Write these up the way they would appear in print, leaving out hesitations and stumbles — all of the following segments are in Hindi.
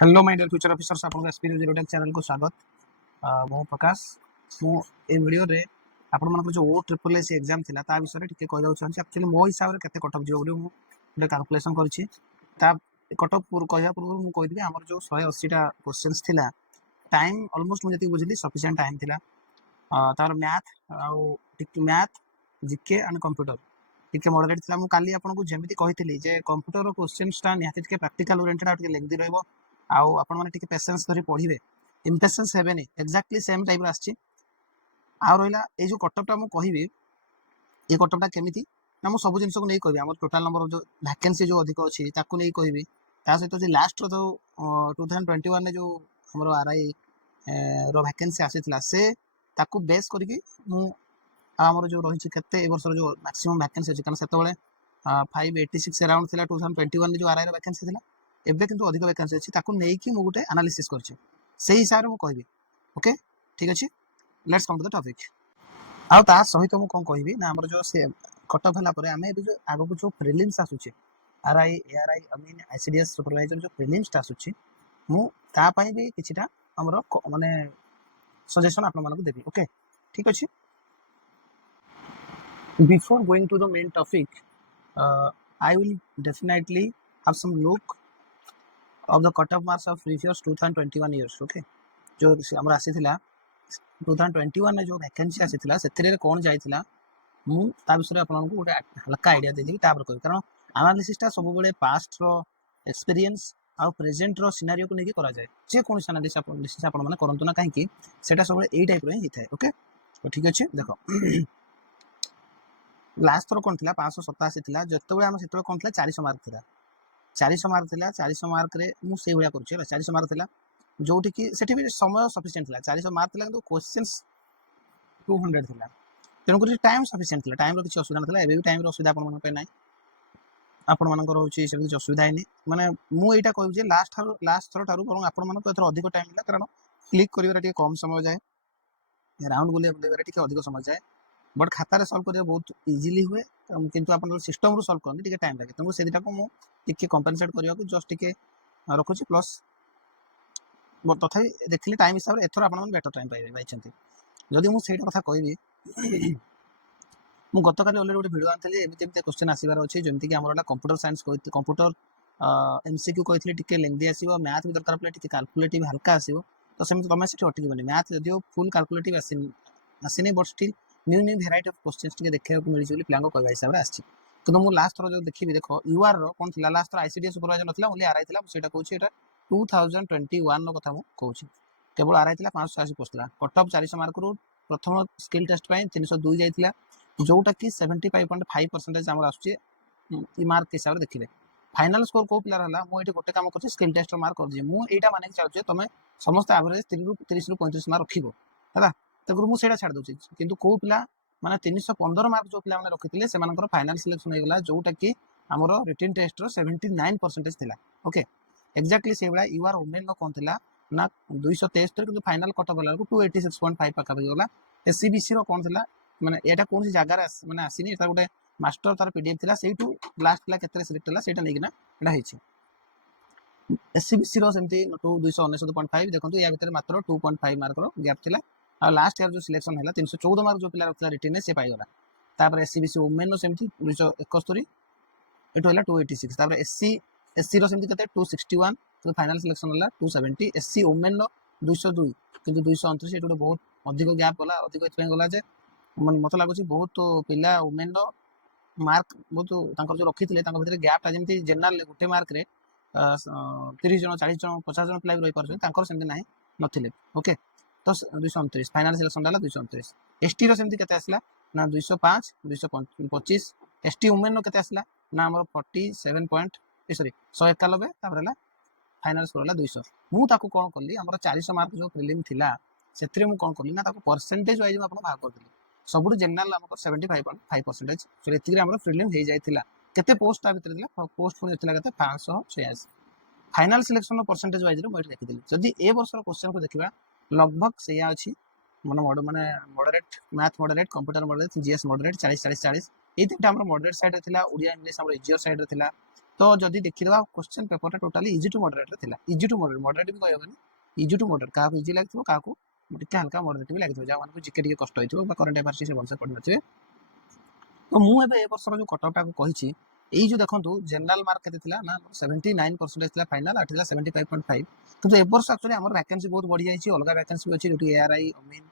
Hello my dear future officers आपन एसपी जीरो टेक चैनल को स्वागत। मो प्रकाश मु ए वीडियो रे आपन मन जो ओ ट्रिपल एस एग्जाम थिला ता विषय रे टिके कहै जाउछन एक्चुअली मो हिसाब रे केते कटअप जियो मु गोटे कैलकुलेशन करछि ता कटअप पूर कहया पूर्व मु कहि दिबे हमर जो 180 टा क्वेश्चंस थिला टाइम ऑलमोस्ट मु जति बुझिली सफिशिएंट टाइम थिला तार math math GK and computer टिके मॉडरेट थिला मु काली आपन को जेमिति कहितली जे कंप्यूटर क्वेश्चंस ता निहाती टिके प्रैक्टिकल ओरिएंटेड आ टिके लेंदी रहबो आउ आपण माने टिके पेशेंस धरि पढिबे इम्पेशेंस हेबेनी एक्जाक्टली सेम टाइप रा आछि आ रहिला ए जो कटअपटा मु कहिबी ए कटअपटा केमिति ना मु सब जिंस को नै कहबी हमर टोटल नंबर जो वैकेंसी जो अधिक अछि ताकू नै कहबी ता सहित जे लास्ट रो 2021 ने जो हमर आरआई रो वैकेंसी आसीतला से ताकू बेस करके मु हमर जो रहिछि केते ए वर्ष जो मैक्सिमम वैकेंसी अछि कारण सेते बेले 586 अराउंड थिला 2021 ने जो आरआई रो वैकेंसी थिला एबे किंतु अधिक वैकेंसी अछि ताकू नै कि मु गुटे एनालिसिस करछि सेही हिसाब रे मु कहबी ओके ठीक अछि let's come to the topic आ ता सहित मु कोन कहबी ना हमर जो से कटअप हला परे हमें जो आगो जो प्रीलिम्स आसुछि RI ARI I mean ICDS supervisor जो प्रीलिम्स आसुछि मु ता पई भी किछिटा हमर माने सजेशन आपन मानको देबी ओके ठीक अछि before going to the main topic I will definitely have some look of the cutoff marks of previous 2021 years okay जो हमर आसीथिला 2021 ने जो वैकेंसी आसीथिला सेथिरे कोन जाइथिला मु ता विषय आपन को गोटे हल्का आईडिया देबी तापर कहि कारण एनालिसिस ता सब बेले पास्ट रो एक्सपीरियंस आ प्रेजेंट रो सिनेरियो को लेके करा जाय जे कोन एनालिसिस आपन माने करंतु ना काहे कि सेटा सब बेले एई टाइप रो ही थाए ओके तो ठीक अछि देखो लास्ट थरो कोन थिला 587 थिला जत्ते बेले हम सेतो कोन थिला 400 मार्क थिला 400 मार्क थिला 400 मार्क रे मु से होया करछि 400 मार्क थिला जोटी कि सेठी भी समय सफिशिएंट थिला 400 मार्क थिला किंतु क्वेश्चंस 200 थिला तेनु करी टाइम सफिशिएंट थिला टाइम रो किछ असुविधा नथिला एबे भी टाइम रो असुविधा आपन मन पे नाही आपन मन को रहउछि से किछ असुविधा हैनी माने मु एटा कहू जे लास्ट थरो थारु बरं आपन मन को एथरो अधिक टाइम मिला कारण क्लिक करिवार टिके कम समय जाय राउंड बुलिया टिके अधिक समय जाय बट खाता रे सॉल्व करिया बहुत इजीली हुए किंतु आपन सिस्टम रो सॉल्व करनी टिके टाइम लागे तंगु सेदिटा को मु टिके कंपेंसेट करिया को जस्ट टिके रखुछि प्लस बट तथापि देखिले टाइम हिसाब रे एथर आपन मन बेटर टाइम पाइबे बाइचंती जदि मु सेटा कथा कहबी मु गतकाली ऑलरेडी गोटे वीडियो आनथले एमिति एमिति क्वेश्चन आसीबार अछि जेमति कि हमरला कंप्यूटर साइंस कहित कंप्यूटर एमसीक्यू कहितले टिके लेंदी आसीबो मैथ भी दरकार पले टिके कैलकुलेटिव हल्का आसीबो तो सेमति तमे सेठी अटकी बनी मैथ जदियो फुल कैलकुलेटिव आसीनी but still new new variety of questions टिके देखै को मिलि जोली प्लान को कहबा हिसाब रे आछि किंतु मु लास्ट थरो जो देखिबी देखो यूआर रो कोन थिला लास्ट थरो आईसीडीएस सुपरवाइजर नथिला ओनली आरआई थिला सेटा कहूछि एटा 2021 नो कथा मु कहूछि केवल आरआई थिला 580 पोस्टला कटअप 400 मार्क रो प्रथम स्किल टेस्ट पय 302 जाइथिला जोटा कि 75.5% हमर आछे ई मार्क हिसाब रे देखिले फाइनल स्कोर को प्लेयर हला मु एठी गोटे काम करछि स्किल टेस्ट मार्क कर जे मु एटा माने चाहू तमे समस्त एवरेज 30 रु 35 मार्क रखिबो हला तगरु मु सेटा छाड़ दोछि किंतु को पिला माने 315 मार्क जो पिला माने रखिथिले से मानकर फाइनल सिलेक्शन हे गेला जोटा कि हमर रिटन टेस्ट रो 79% थिला ओके एक्जेक्टली से बेला यूआर वुमेन नो कोन थिला ना 273 किंतु फाइनल कट बला को 286.5 पका गेला एससीबीसी रो कोन थिला माने एटा कोन सी जगह रे माने आसीनी एटा गोटे मास्टर तार पीडीएफ थिला सेटू लास्ट पिला केतरे सिलेक्ट होला सेटा नेगिना एटा हेछि एससीबीसी रो सेमती 299.5 देखंतु या भीतर मात्र 2.5 मार्क रो गैप थिला आ लास्ट ईयर जो सिलेक्शन हैला 314 मार्क जो पिला रखला रिटन से पाई गला तापर एससीबीसी वुमेन नो सेमती 271 एटो हैला 286 तापर एससी रो सेमती कते 261 तो फाइनल सिलेक्शन होला 270 एससी वुमेन नो 202 किंतु 229 एटो बहुत अधिक गैप गला अधिक इथपे गला जे मन मत लागुची बहुत पिला वुमेन रो मार्क बहुत तांकर जो रखिथिले तांकर भीतर गैप ता जेमती जनरल गुटे मार्क रे 30 जन 40 जन 50 जन प्लेयर रही परछन तांकर सेमती नाही नथिले ओके तो 229 फाइनल सिलेक्शन डाला 229 एसटी रो सेमती कते आसला ना 205 225 एसटी वुमेन नो कते आसला ना हमर 47 पॉइंट सॉरी 191 तापरला फाइनल स्कोर होला 200 मु ताको कोन करली हमर 400 मार्क जो प्रीलिम थिला सेथरे मु कोन करली ना ताको परसेंटेज वाइज आपण भाग कर दिली सबुर जनरल हमर 75.5% सो एतिरे हमर प्रीलिम हे जायतिला केते पोस्ट ता भीतर दिला पोस्ट पुनी थिला केते 586 फाइनल सिलेक्शन परसेंटेज वाइज रे मोइट देखि दिली जदी ए वर्ष रो क्वेश्चन को देखिबा लगभग सेया अछि माने moderate math moderate computer moderate GS moderate 40 40 40 ए तीनटा हमर मॉडरेट साइड रे थिला ओडिया इंग्लिश हमर इजियर साइड रे थिला तो जदि देखिदेवा question paper totally easy to moderate थिला इजी टू मॉडरेट मॉडरेट भी कहबनी इजी टू मॉडरेट का इजी लागथिबो का टिके हल्का मॉडरेट भी लागथिबो जा मानको जिके टिके कष्ट होइथिबो बा करंट अफेयर्स से बलसे पढि नथिबे तो मु एबे ए वर्षर जो कटअपटा को कहिछि एई जो देखंतु जनरल मार्क केते थिला ना 79% थिला फाइनल आथिला 75.5 किंतु ए वर्ष एक्चुअली हमर वैकेंसी बहुत बढ़ि जाइछि अलगा वैकेंसी भी अछि जोटी एआरआई अमीन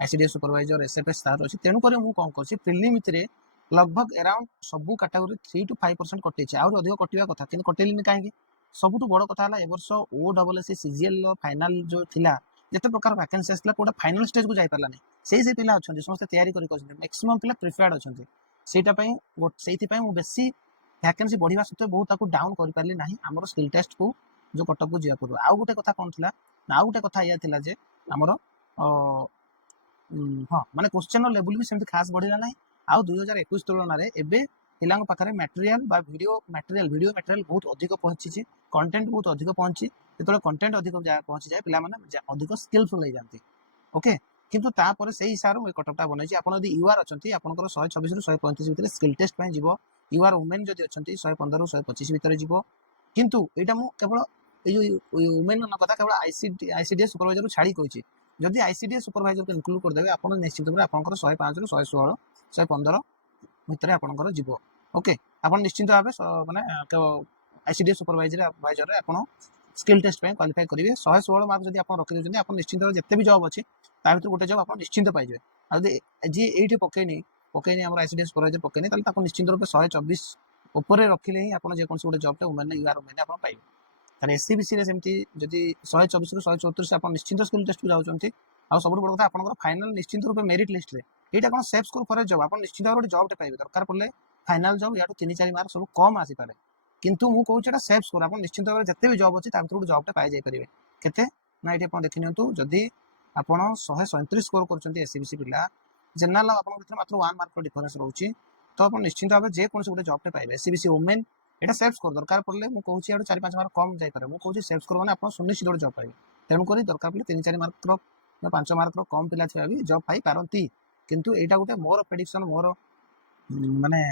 आईसीडीएस सुपरवाइजर एसएफएस स्टार अछि तेनु करे मु कोन करछि प्रीलिम भितरे लगभग अराउंड सबु कैटेगरी 3 to 5% कटै छै और अधिक कटिवा कथा किंतु कटेलिनि काहे सबुठु बड़ कथा हला ए वर्ष ओडब्ल्यूएससी सीजीएल फाइनल जो थिला जते प्रकार वैकेंसी आसला कोडा फाइनल स्टेज को जाई परला नै से पिला अछंती समस्त तयारी करि कछंती मैक्सिमम पिला प्रिफर्ड अछंती सेटा पई सेति पई मु बेसी वैकेंसी बढ़िया सत्ते बहुत ताको डाउन करि परली नाही हमर स्किल टेस्ट को जो कटअप को जिया पड़ो आ गोटे कथा कोन थिला आ गोटे कथा या थिला जे हमर हाँ माने क्वेश्चन लेवल भी सेमती खास बढ़िला नाही आ 2021 तुलना रे एबे पिलांग पाखरे मटेरियल बा वीडियो मटेरियल बहुत अधिक पहुंची छी कंटेंट बहुत अधिक पहुंची जेतले कंटेंट अधिक पहुंची जाय पिला माने अधिक स्किलफुल हो जांती ओके किंतु तापर से हिसाब रे कटअपटा बनैछि आपण यदि यूआर अछंती आपनकर 126 रु 135 भितर स्किल टेस्ट पय जीवो यूआर वुमेन जदि अछंती 115 रु 125 भितर जीवो किंतु एटा मु केवल ए जो वुमेन न कथा केवल आईसीडीएस सुपरवाइजर छाड़ी कहिछि जदि आईसीडीएस सुपरवाइजर को इंक्लूड कर देबे आपण निश्चित भाबे आपनकर 105 रु 116 115 भितर आपनकर जीवो ओके आपण निश्चित भाबे माने आईसीडीएस सुपरवाइजर रे आपण स्किल टेस्ट पे क्वालिफाई करिवे 116 मार्क जदि आपण रखि देछन आपण निश्चित जते भी जॉब अछि ता भीतर गोटे जॉब आपण निश्चित पाइ जेबे आ जदि जे एठी पकेनी हमर आईसीडीएस सुपरवाइजर पकेनी ताले आपण निश्चित रूप 124 ऊपर रखिले ही आपण जे कोनसे गोटे जॉब टे वुमेन यूआर वुमेन आपण पाइबे ताले एससीबीसी रे सेमती जदि 124 रु 134 से आपण निश्चित स्किल टेस्ट जाउचंती आ सब बड़ कथा आपनकर फाइनल निश्चित रूप मेरिट लिस्ट रे एटा कोन सेफ स्कोर फॉर जॉब आपण निश्चित भाबे जॉब टे पाइबे दरकार पड़ले फाइनल जॉब या 3-4 मार्क सब कम आसी पारे किंतु मु कहूँ एटा सेफ स्कोर आपण निश्चित भाबे जते भी जॉब अछि ता भीतर जॉब टे पाइ जाय परिबे केते ना एठी आपण देखि नियंतु जदि आपण 137 स्कोर करचंती एससीबीसी पिला जनरल आपण भीतर मात्र 1 मार्क डिफरेंस रहउची तो आपण निश्चित भाबे जे कोन से गोटे जॉब टे पाइबे एससीबीसी वुमेन एटा सेफ स्कोर दरकार पड़ले मु कहूँ एटा 4-5 मार्क कम जाय पारे मु कहूँ सेफ स्कोर माने आपण सुनिश्चित गोटे जॉब पाइबे तेनु करी दरकार पड़ले 3-4 मार्क रो 5 मार्क रो कम पिला थिबा भी जॉब पाइ पारंती किंतु एटा गोटे मोर प्रेडिक्शन मोर माने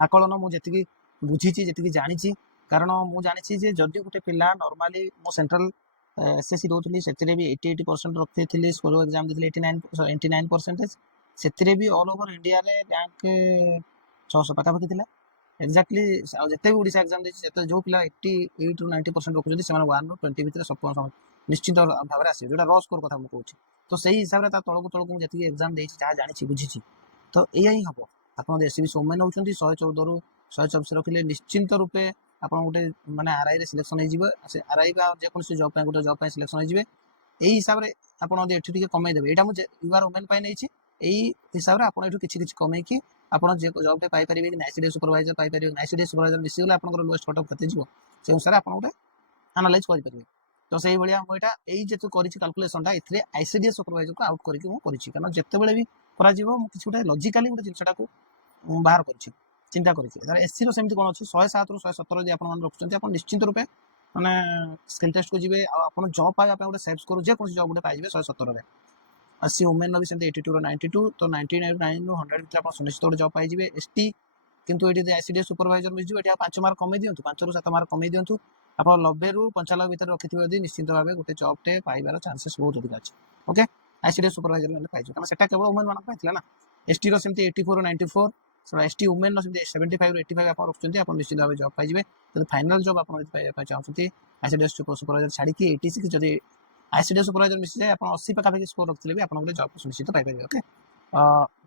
आकलन मु जेतिकी बुझीची जेतिकी जानिची कारण मु जानिची जे जदि गोटे पिला नॉर्मली मो सेंट्रल एसएससी दोथली सेतिरे भी 80% रखते थिले स्कोर एग्जाम दिले 89% सेतिरे भी ऑल ओवर इंडिया रे रैंक 600 पाखा पाखी थिला एक्जेक्टली जते भी ओडिसा एग्जाम देछि जते जो पिला 88 टू 90% रखुछथि सेमान 1 रो 20 भितर सब निश्चित भाबरे आसी जोटा रॉ स्कोर कथा मु कहूछि तो सही हिसाब रे ता तळकु मु जेतिकी एग्जाम देछि जा जानिछि बुझिछि तो एया ही हबो आपण एससीबीसी वुमेन होउछन्ती 114 रु 124 रखिले निश्चिंत रूपे आपण गोटे माने आरआई रे सिलेक्शन हो जिवो से आरआई बा जे कोनसी जॉब पे गोटे जॉब पे सिलेक्शन हो जिवे एई हिसाब रे आपण एठी टिके कमाई देबे एटा मु यूआर वुमेन पाइ नैछि एई हिसाब रे आपण एठु किछि किछि कमाई कि आपण जे जॉब पे पाइ परिबे कि आईसीडीएस सुपरवाइजर पाइ परिबे आईसीडीएस सुपरवाइजर मिसी गेला आपण लोएस्ट कट ऑफ कते जिवो से अनुसार आपण गोटे एनालाइज करि परिबे तो सही भलिया मु एटा एई जेतु करिछि कैलकुलेशनटा इथरे आईसीडीएस सुपरवाइजर को आउट करिकि मु करिछि कारण जत्ते बेले भी करा जिवो मु किछि गोटे लॉजिकली गोटे जिंसटा को बाहर करिछि चिंता करिछि एदार एससी रो सेमति कोन अछि 107 रु 117 जे आपण मन रखुछन्ती आपण निश्चित रूपे माने स्किल टेस्ट को जिवे आ आपण जॉब पाइबा पे गोटे सेफ स्कोर जे कोन जॉब गोटे पाइ जिवे 117 रे एससी वुमेन नो भी सेमति 82 रो 92 तो 99 रो 100 भितर आपण सुनिश्चित गोटे जॉब पाइ जिवे एसटी किंतु एटी आईसीडीएस सुपरवाइजर मिस जिवे एटी 5 मार्क कमे दियंतु 5 रु 7 मार्क कमे दियंतु आपण 90 रु 95 भितर रखिथिबे यदि निश्चित भाबे गोटे जॉब टे पाइबार चांसेस बहुत अधिक अछि ओके आईसीडीएस सुपरवाइजर माने पाइ कारण सेटा केवल वुमेन मान पाइथिला ना एसटी रो सेमति 84 रो 94 सो एसटी वुमेन नो सेमति 75 रु 85 आपण रखुछन्ती आपण निश्चित भाबे जॉब पाइ जिवे तो फाइनल जॉब आपण पाइ चाहछन्ती आईसीडीएस सुपरवाइजर छाडी कि 86 जदि आईसीडीएस सुपरवाइजर मिस जाय आपण 80 पाखा पाखी स्कोर रखथिले भी आपण गोटे जॉब सुनिश्चित पाइ परिबे ओके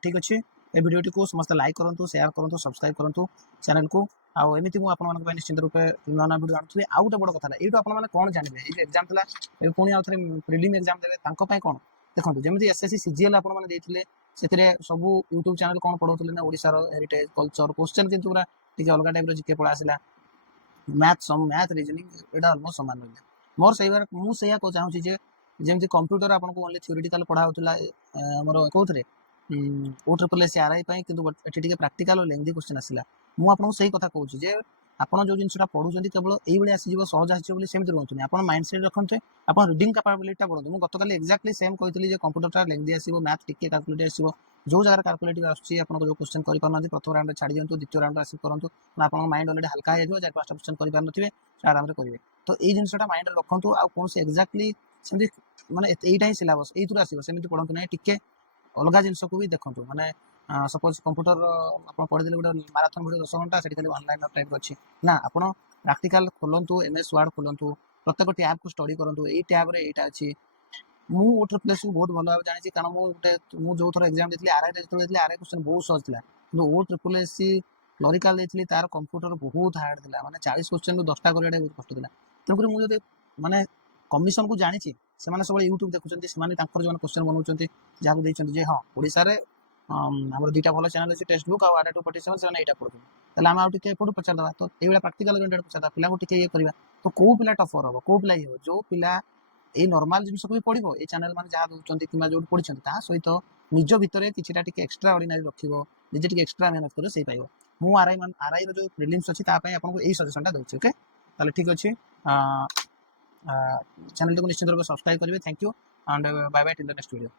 ठीक अछि ए वीडियो को समस्त लाइक करंतु शेयर करंतु सब्सक्राइब करंतु चैनल को आ एमिति मु आपण मानक निश्चित रूपे नना वीडियो आनुथि आ गोटे बड़ कथा एटु आपण माने कोन जानिबे ए एग्जाम थला ए पुनी आ थरे प्रीलिम एग्जाम देबे तांको पय कोन देखंतु जेमिति एसएससी सीजीएल आपण माने देथिले सेतिरे सब यूट्यूब चैनल कोन पढौथिले ना ओडिसा रो हेरिटेज कल्चर क्वेश्चन किंतु पूरा टिके अलगा टाइप रो जिके पळा आसिला मैथ रीजनिंग एटा ऑलमोस्ट समान रहला मोर सही बार मु सहिया को चाहू छी जे जेमिति कंप्यूटर आपण को ओनली थ्योरेटिकल पढा होतला हमर कोथरे ओ ट्रिपल एस आरआई पय किंतु एठी टिके प्रैक्टिकल और लेंथी क्वेश्चन आसिला मु आपण को सही कथा कहू छी जे ଆପଣ ଯେଉଁ ଜିନିଷଟା ପଢ଼ୁଛନ୍ତି କେବଳ ଏଇଭଳି ଆସିଯିବ ସହଜ ଆସିଯିବ ବୋଲି ସେମିତି ରୁହନ୍ତୁନି। ଆପଣ ମାଇଣ୍ଡ ସେଟ୍ ରଖନ୍ତୁ, ଆପଣ ରିଡ଼ିଂ କାପାବିଲିଟିଟା ବଢ଼ନ୍ତୁ। ମୁଁ ଗତକାଲି ଏକ୍ଜାକ୍ଟଲି ସେମ୍ କହିଥିଲି ଯେ କମ୍ପ୍ୟୁଟରଟା ଲେନ୍ଦି ଆସିବ, ମ୍ୟାଥ୍ ଟିକେ କାଲକୁଲେଟିଭ୍ ଆସିବ। ଯେଉଁ ଜାଗାରେ କାଲକୁଲେଟିଭ୍ ଆସୁଛି ଆପଣଙ୍କ ଯେଉଁ କ୍ୱେଶ୍ଚନ୍ କରିପାରୁନାହାନ୍ତି ପ୍ରଥମ ରାଉଣ୍ଡରେ ଛାଡ଼ି ଦିଅନ୍ତୁ, ଦ୍ୱିତୀୟ ରାଉଣ୍ଡରେ ଆସିକି କରନ୍ତୁ। ନା ଆପଣଙ୍କ ମାଇଣ୍ଡ ଅଲରେଡ଼ି ହାଲକା ହେଇଯିବ, ଚାରି ପାଞ୍ଚଟା କ୍ୱେଶ୍ଚନ୍ କରିପାରୁନଥିବେ ସେ ଆରାମରେ କରିବେ। ତ ଏଇ ଜିନିଷଟା ମାଇଣ୍ଡରେ ରଖନ୍ତୁ। ଆଉ କୌଣସି ଏକ୍ଜାକ୍ଟଲି ସେମିତି ମାନେ ଏଇଟା ହିଁ ସିଲାବସ୍ ଏଇଥିରୁ ଆସିବ ସେମିତି ପଢ଼ନ୍ତୁ ନାହିଁ, ଟିକେ ଅଲଗା ଜିନିଷକୁ ବି ଦେଖନ୍ତୁ। ମାନେ ସପୋଜ କମ୍ପ୍ୟୁଟର ଆପଣ ପଢ଼ିଦେଲେ ଗୋଟେ ମାରାଥନ ଭିଡ଼ିଓ 10 ଘଣ୍ଟା, ସେଠି ଖାଲି ଅନଲାଇନ୍ ଟାଇପ୍ର ଅଛି ନା, ଆପଣ ପ୍ରାକ୍ଟିକାଲ ଖୋଲନ୍ତୁ, MS ୱାର୍ଡ ଖୋଲନ୍ତୁ, ପ୍ରତ୍ୟେକ ଟ୍ୟାବ୍କୁ ଷ୍ଟଡି କରନ୍ତୁ। ଏଇ ଟ୍ୟାବ୍ରେ ଏଇଟା ଅଛି। ମୁଁ OTRPLSକୁ ବହୁତ ଭଲ ଭାବେ ଜାଣିଛି, କାରଣ ମୁଁ ଯେଉଁ ଥର ଏକ୍ଜାମ୍ ଦେଇଥିଲି ଆର୍ଆଇରେ ଯେତେବେଳେ ଦେଇଥିଲି, ଆର୍ଆଇ କ୍ୱେଶ୍ଚନ୍ ବହୁତ ସହଜ ଥିଲା, କିନ୍ତୁ OTRPLS କ୍ଲରିକାଲ ଦେଇଥିଲି ତାର କମ୍ପ୍ୟୁଟର ବହୁତ ହାର୍ଡ ଥିଲା, ମାନେ 40 କ୍ୱେଶ୍ଚନ୍ରୁ 10ଟା କରିବାଟା ବହୁତ କଷ୍ଟ ଥିଲା। ତେଣୁକରି ମୁଁ ଯଦି ମାନେ କମିଶନକୁ ଜାଣିଛି, ସେମାନେ ସବୁବେଳେ ୟୁଟ୍ୟୁବ ଦେଖୁଛନ୍ତି, ସେମାନେ ତାଙ୍କର ଯେଉଁମାନେ କ୍ୱେଶ୍ଚନ୍ ବନାଉଛନ୍ତି ଯାହାକୁ ଦେଇଛନ୍ତି ଯେ ହଁ ଓଡ଼ିଶାରେ ଆମର ଦୁଇଟା ଭଲ ଚ୍ୟାନେଲ୍ ଅଛି, ଟେକ୍ସଟ ବୁକ୍ ଆଉ ଆଡା 247, ସେମାନେ ଏଇଟା ପଢ଼ୁଛନ୍ତି, ତାହେଲେ ଆମେ ଆଉ ଟିକେ ଏପଟୁ ପଚାରିଦେବା। ତ ଏଇଭଳିଆ ପ୍ରାକ୍ଟିକାଲ ଓରିଏଣ୍ଟେଡ୍ ପଚାରିଦେବା, ପିଲାଙ୍କୁ ଟିକେ ଇଏ କରିବା। ତ କୋଉ ପିଲା ଟଫର ହବ, କୋଉ ପିଲା ଇଏ ହବ, ଯେଉଁ ପିଲା ଏଇ ନର୍ମାଲ ଜିନିଷକୁ ବି ପଢ଼ିବ, ଏଇ ଚ୍ୟାନେଲ୍ ମାନେ ଯାହା ଦେଉଛନ୍ତି କିମ୍ବା ଯେଉଁଠି ପଢ଼ିଛନ୍ତି ତା ସହିତ ନିଜ ଭିତରେ କିଛିଟା ଟିକେ ଏକ୍ସଟ୍ରା ଅର୍ଡିନାରୀ ରଖିବ, ନିଜେ ଟିକେ ଏକ୍ସଟ୍ରା ମେହନତ କରିବ, ସେଇ ପାଇବ। ମୁଁ ଆର୍ଆଇର ଯେଉଁ ପ୍ରିଲିମ୍ସ ଅଛି ତା ପାଇଁ ଆପଣଙ୍କୁ ଏଇ ସଜେସନଟା ଦେଉଛି। ଓକେ, ତାହେଲେ ଠିକ୍ ଅଛି। ଚ୍ୟାନେଲଟିକୁ ନିଶ୍ଚିତ ରୂପେ ସବସ୍କ୍ରାଇବ୍ କରିବେ। Thank you and bye bye till the next video.